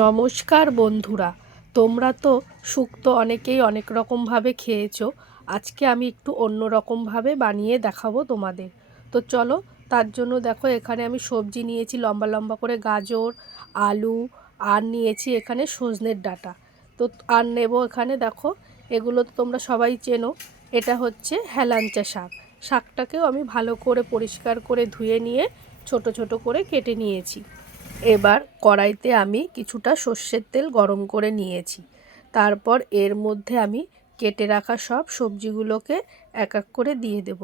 নমস্কার বন্ধুরা, তোমরা তো শুক্তো অনেকেই অনেক রকমভাবে খেয়েছো। আজকে আমি একটু অন্য রকমভাবে বানিয়ে দেখাবো তোমাদের। তো চলো, তার জন্য দেখো এখানে আমি সবজি নিয়েছি লম্বা লম্বা করে, গাজর, আলু, আর নিয়েছি এখানে সজনের ডাঁটা। তো আর নেব এখানে দেখো, এগুলো তো তোমরা সবাই চেনো। এটা হচ্ছে হেলাঞ্চা শাক। শাকটাকেও আমি ভালো করে পরিষ্কার করে ধুয়ে নিয়ে ছোট ছোট করে কেটে নিয়েছি। এবার কড়াইতে আমি কিছুটা সর্ষের তেল গরম করে নিয়েছি। তারপর এর মধ্যে আমি কেটে রাখা সব সবজিগুলোকে এক এক করে দিয়ে দেব।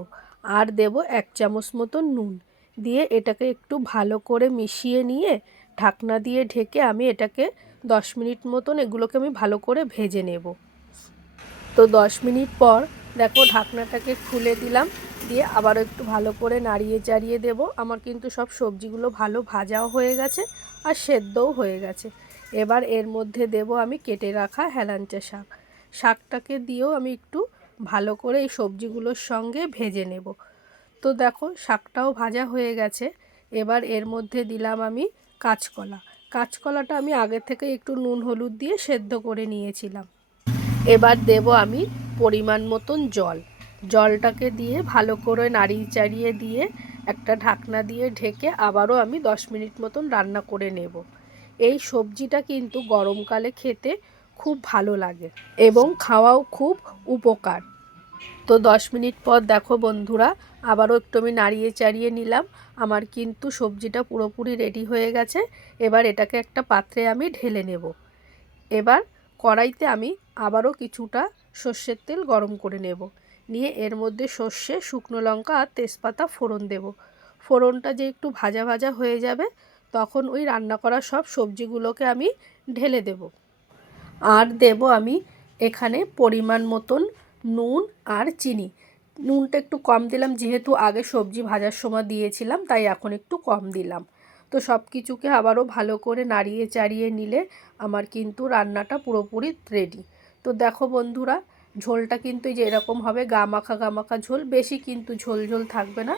আর দেব 1 চামচ মতো নুন। দিয়ে এটাকে একটু ভালো করে মিশিয়ে নিয়ে ঢাকনা দিয়ে ঢেকে আমি এটাকে 10 মিনিট মতন এগুলোকে আমি ভালো করে ভেজে নেব। তো 10 মিনিট পর দেখো ঢাকনাটাকে খুলে দিলাম, দিয়ে আবারও একটু ভালো করে নাড়িয়ে চাড়িয়ে দেব। আমার কিন্তু সব সবজিগুলো ভালো ভাজাও হয়ে গেছে আর সেদ্ধও হয়ে গেছে। এবার এর মধ্যে দেব আমি কেটে রাখা হেলাঞ্চা শাক। শাকটাকে দিয়েও আমি একটু ভালো করে এই সবজিগুলোর সঙ্গে ভেজে নেব। তো দেখো শাকটাও ভাজা হয়ে গেছে। এবার এর মধ্যে দিলাম আমি কাঁচকলা। কাঁচকলাটা আমি আগে থেকে একটু নুন হলুদ দিয়ে সেদ্ধ করে নিয়েছিলাম। এবার দেব আমি পরিমাণ মতন জল। জলটাকে দিয়ে ভালো করে নাড়িয়ে চাড়িয়ে দিয়ে একটা ঢাকনা দিয়ে ঢেকে আবারও আমি 10 মিনিট মতন রান্না করে নেব। এই সবজিটা কিন্তু গরমকালে খেতে খুব ভালো লাগে এবং খাওয়াও খুব উপকার। তো 10 মিনিট পর দেখো বন্ধুরা, আবারও একটু আমি নাড়িয়ে চাড়িয়ে নিলাম। আমার কিন্তু সবজিটা পুরোপুরি রেডি হয়ে গেছে। এবার এটাকে একটা পাত্রে আমি ঢেলে নেব। এবার কড়াইতে আমি আবারও কিছুটা সর্ষের তেল গরম করে নেব। নিয়ে এর মধ্যে সর্ষে, শুকনো লঙ্কা আর তেজপাতা ফোড়ন দেব। ফোড়নটা যে একটু ভাজা ভাজা হয়ে যাবে, তখন ওই রান্না করা সব সবজিগুলোকে আমি ঢেলে দেব। আর দেব আমি এখানে পরিমাণ মতন নুন আর চিনি। নুনটা একটু কম দিলাম, যেহেতু আগে সবজি ভাজার সময় দিয়েছিলাম, তাই এখন একটু কম দিলাম। তো সব কিছুকে আবারও ভালো করে নাড়িয়ে চাড়িয়ে নিলে আমার কিন্তু রান্নাটা পুরোপুরি রেডি। তো দেখো বন্ধুরা, ঝোলটা কিন্তু এই যে এরকম হবে, গা মাখা ঝোল, বেশি কিন্তু ঝোল ঝোল থাকবে না।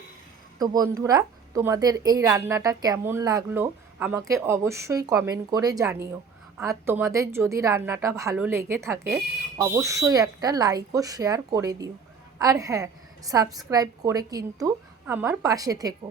তো বন্ধুরা, তোমাদের এই রান্নাটা কেমন লাগলো আমাকে অবশ্যই কমেন্ট করে জানিও। আর তোমাদের যদি রান্নাটা ভালো লেগে থাকে অবশ্যই একটা লাইক ও শেয়ার করে দিও। আর হ্যাঁ, সাবস্ক্রাইব করে কিন্তু আমার পাশে থেকো।